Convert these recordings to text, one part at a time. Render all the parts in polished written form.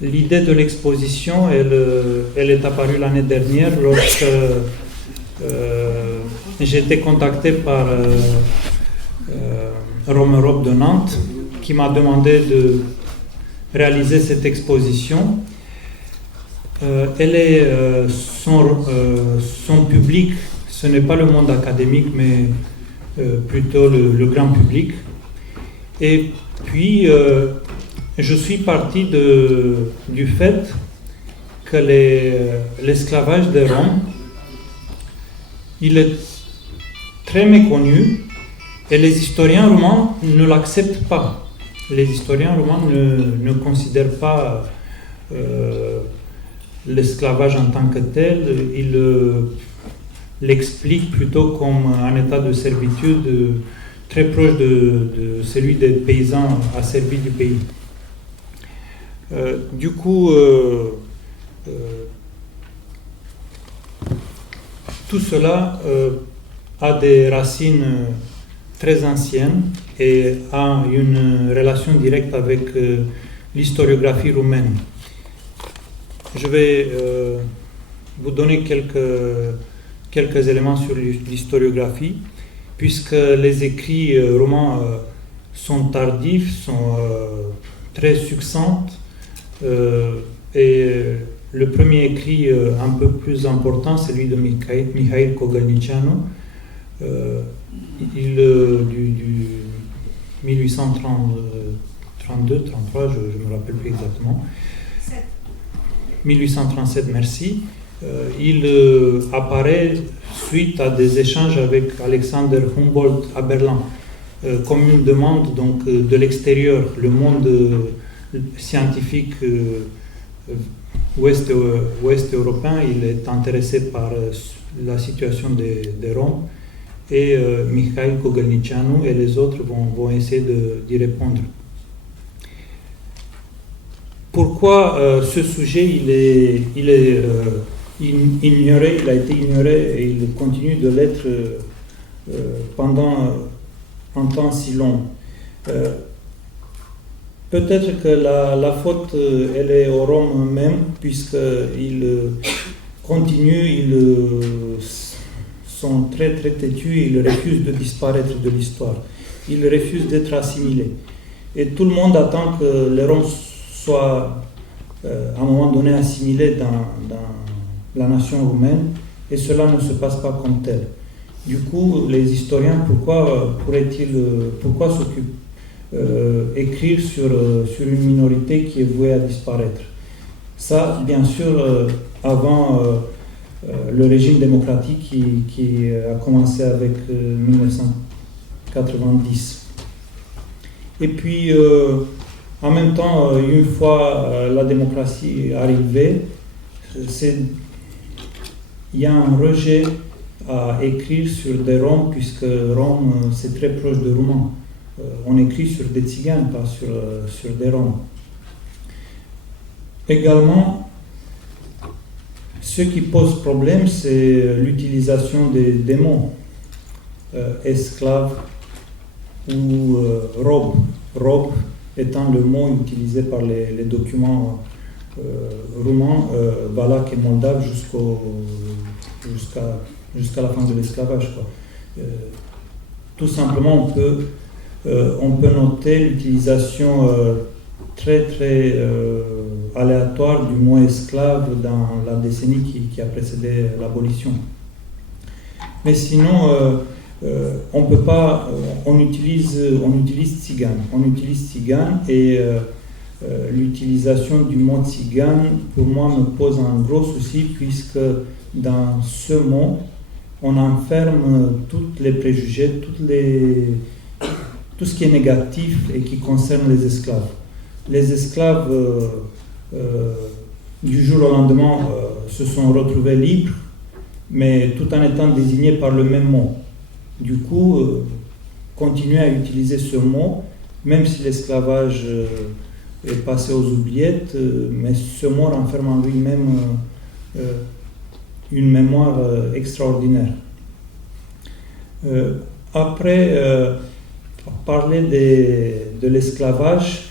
L'idée de l'exposition, elle est apparue l'année dernière lorsque j'ai été contacté par Rome Europe de Nantes qui m'a demandé de réaliser cette exposition. Son public, ce n'est pas le monde académique, mais plutôt le grand public. Et puis, je suis parti du fait que l'esclavage de Rome, il est très méconnu et les historiens romains ne l'acceptent pas. Les historiens romains ne considèrent pas l'esclavage en tant que tel, ils l'expliquent plutôt comme un état de servitude très proche de celui des paysans asservis du pays. Du coup, tout cela a des racines très anciennes et a une relation directe avec l'historiographie roumaine. Je vais vous donner quelques éléments sur l'historiographie, puisque les écrits romains sont tardifs, sont très succincts, et le premier écrit un peu plus important, c'est celui de Mihail Cogălnicianu, du 1832-33, je ne me rappelle plus exactement. 1837, merci. Il apparaît suite à des échanges avec Alexander Humboldt à Berlin, comme une demande donc, de l'extérieur. Le monde scientifique ouest européen, il est intéressé par la situation de Rome, et Mihail Cogălnicianu et les autres vont essayer d'y répondre. Pourquoi ce sujet il est ignoré, il a été ignoré et il continue de l'être pendant un temps si long? Peut-être que la faute, elle est au Rome même, puisqu'ils continuent, ils sont très très têtus, ils refusent de disparaître de l'histoire, ils refusent d'être assimilés. Et tout le monde attend que les Roms soient à un moment donné assimilés dans la nation roumaine, et cela ne se passe pas comme tel. Du coup, les historiens, pourquoi écrire sur une minorité qui est vouée à disparaître? Ça, bien sûr, avant le régime démocratique qui a commencé avec 1990. Et puis, en même temps, une fois la démocratie arrivée, il y a un rejet à écrire sur des Roms, puisque Rome, c'est très proche de Roumains. On écrit sur des Tziganes, pas sur des Roms. Également, ce qui pose problème, c'est l'utilisation des mots esclave ou robe. Robe étant le mot utilisé par les documents roumains, valaques et moldaves jusqu'à la fin de l'esclavage. Tout simplement, on peut noter l'utilisation très très aléatoire du mot esclave dans la décennie qui a précédé l'abolition. Mais sinon, on peut pas, on utilise tzigane, et l'utilisation du mot tzigane pour moi me pose un gros souci, puisque dans ce mot on enferme tous les préjugés, tout ce qui est négatif et qui concerne les esclaves. Les esclaves, du jour au lendemain, se sont retrouvés libres, mais tout en étant désignés par le même mot. Du coup, continuer à utiliser ce mot, même si l'esclavage est passé aux oubliettes, mais ce mot renferme en lui-même une mémoire extraordinaire. Après, parler de l'esclavage,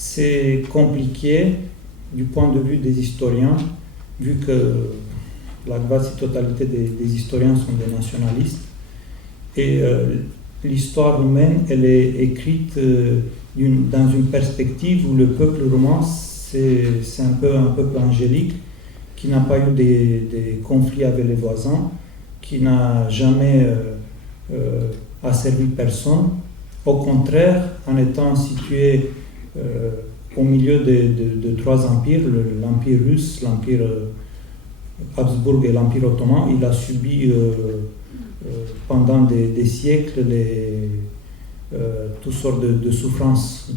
c'est compliqué du point de vue des historiens, vu que la quasi-totalité des historiens sont des nationalistes. Et l'histoire roumaine, elle est écrite dans une perspective où le peuple roumain, c'est un peuple angélique, qui n'a pas eu des conflits avec les voisins, qui n'a jamais asservi personne. Au contraire, en étant situé au milieu de trois empires, l'empire russe, l'empire Habsbourg et l'empire ottoman, il a subi pendant des siècles toutes sortes de souffrances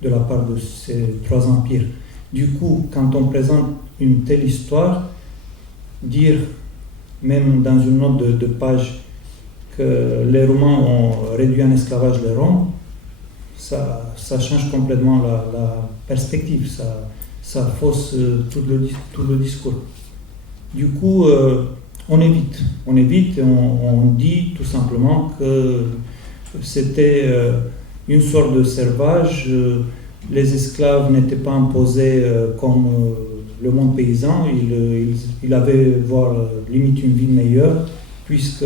de la part de ces trois empires. Du coup, quand on présente une telle histoire, dire, même dans une note de page, que les Roumains ont réduit en esclavage les Roms, ça change complètement la perspective, ça fausse tout le discours. Du coup, on évite et on dit tout simplement que c'était une sorte de servage. Les esclaves n'étaient pas imposés comme le monde paysan, ils avaient voire limite une vie meilleure, puisque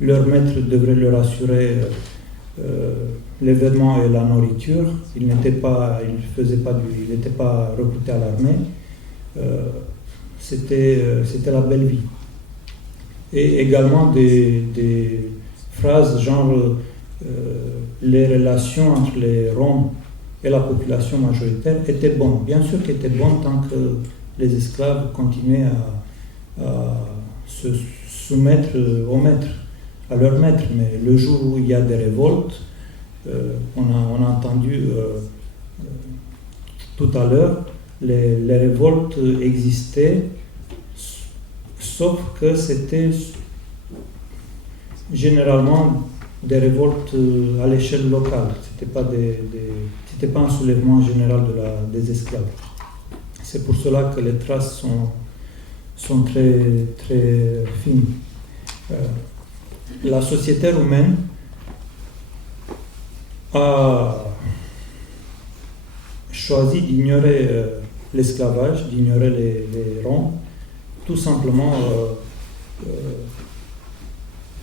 leur maître devrait leur assurer les vêtements et la nourriture. Il n'était pas recruté à l'armée. C'était la belle vie. Et également des phrases genre les relations entre les Roms et la population majoritaire étaient bonnes. Bien sûr qu'elles étaient bonnes tant que les esclaves continuaient à se soumettre au maître, à leur maître. Mais le jour où il y a des révoltes, on a entendu tout à l'heure, les révoltes existaient, sauf que c'était généralement des révoltes à l'échelle locale. C'était pas un soulèvement général des esclaves. C'est pour cela que les traces sont très, très fines. La société roumaine a choisi d'ignorer l'esclavage, d'ignorer les Roms, tout simplement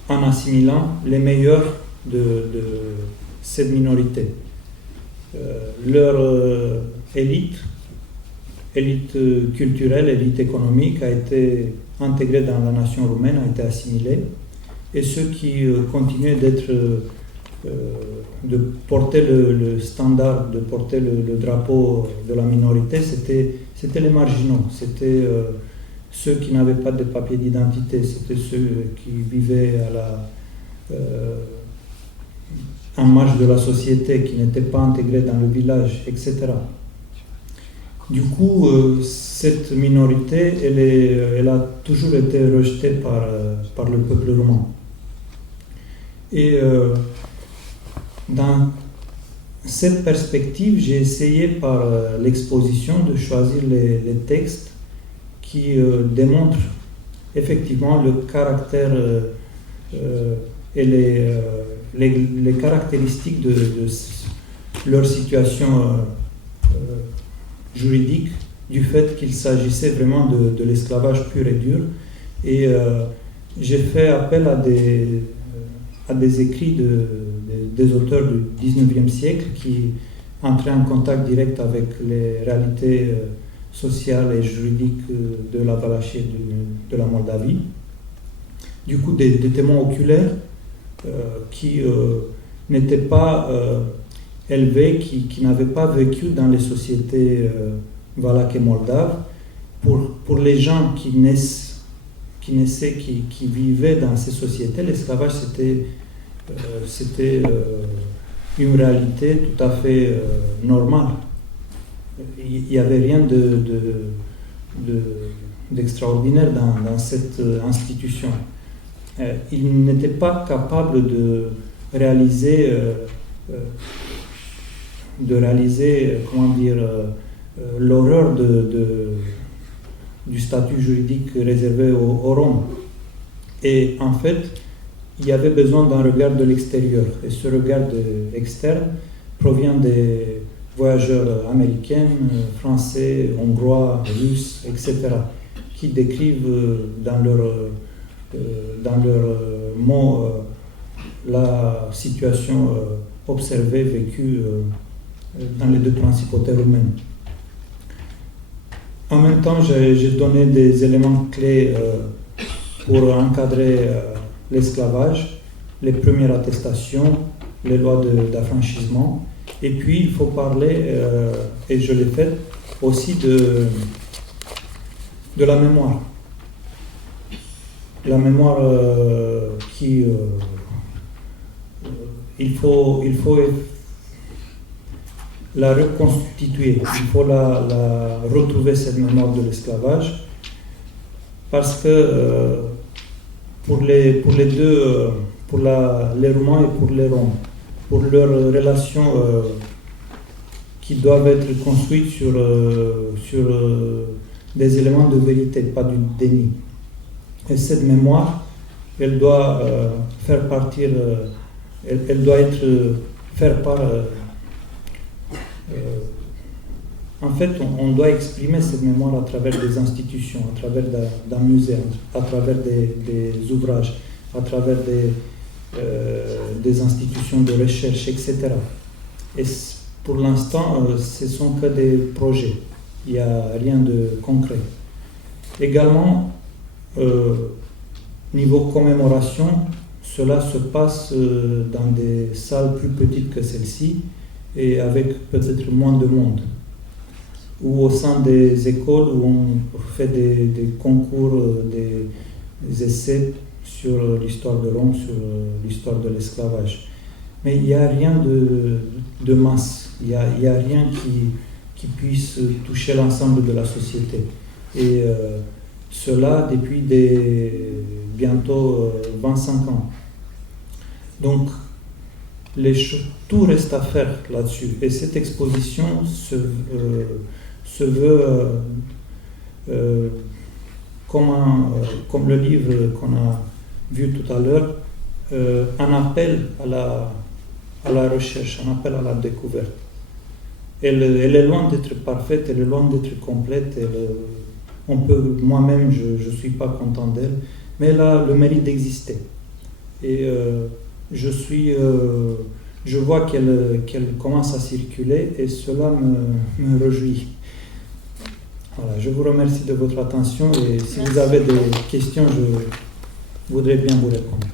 en assimilant les meilleurs de cette minorité. Leur élite culturelle, élite économique a été intégrée dans la nation roumaine, a été assimilée, et ceux qui continuaient de porter le standard, de porter le drapeau de la minorité, c'était les marginaux, c'était ceux qui n'avaient pas de papier d'identité, c'était ceux qui vivaient en marge de la société, qui n'étaient pas intégrés dans le village, etc. Du coup, cette minorité, elle a toujours été rejetée par le peuple roumain. Et dans cette perspective, j'ai essayé par l'exposition de choisir les textes qui démontrent effectivement le caractère et les caractéristiques de leur situation juridique, du fait qu'il s'agissait vraiment de l'esclavage pur et dur. Et j'ai fait appel à des écrits des auteurs du XIXe siècle qui entraient en contact direct avec les réalités sociales et juridiques de la Valachie et de la Moldavie. Du coup, des témoins oculaires qui n'étaient pas élevés, qui n'avaient pas vécu dans les sociétés valaques et moldaves. Pour les gens qui naissaient, qui vivaient dans ces sociétés, l'esclavage c'était une réalité tout à fait normale. Il n'y avait rien d'extraordinaire dans cette institution. Ils n'étaient pas capables de réaliser l'horreur du statut juridique réservé aux Roms. Et en fait, il y avait besoin d'un regard de l'extérieur. Et ce regard externe provient voyageurs américains, français, hongrois, russes, etc., qui décrivent dans leurs mots la situation observée, vécue dans les deux principautés romaines. En même temps, j'ai donné des éléments clés pour encadrer l'esclavage, les premières attestations, les lois d'affranchissement. Et puis, il faut parler, et je l'ai fait, aussi de la mémoire. La mémoire il faut la reconstituer, il faut la retrouver, cette mémoire de l'esclavage, parce que pour les deux, pour les Romains et pour les Roms, pour leurs relations qui doivent être construites sur des éléments de vérité, pas du déni. Et cette mémoire, elle doit faire partir, elle doit faire part. En fait, on doit exprimer cette mémoire à travers des institutions, à travers d'un musée, à travers des ouvrages, à travers des institutions de recherche, etc. Et pour l'instant, ce sont que des projets. Il n'y a rien de concret. Également, niveau commémoration, cela se passe dans des salles plus petites que celle-ci et avec peut-être moins de monde. Ou au sein des écoles où on fait des concours, des essais sur l'histoire de Rome, sur l'histoire de l'esclavage. Mais il n'y a rien de masse, il n'y a rien qui puisse toucher l'ensemble de la société. Et cela depuis bientôt 25 ans. Donc, tout reste à faire là-dessus. Et cette exposition se veut comme le livre qu'on a vu tout à l'heure, un appel à la recherche, un appel à la découverte. Elle est loin d'être parfaite, elle est loin d'être complète. Moi-même, je ne suis pas content d'elle, mais elle a le mérite d'exister. Et je vois qu'elle commence à circuler et cela me réjouit. Voilà, je vous remercie de votre attention et si vous avez des questions, je voudrais bien vous répondre.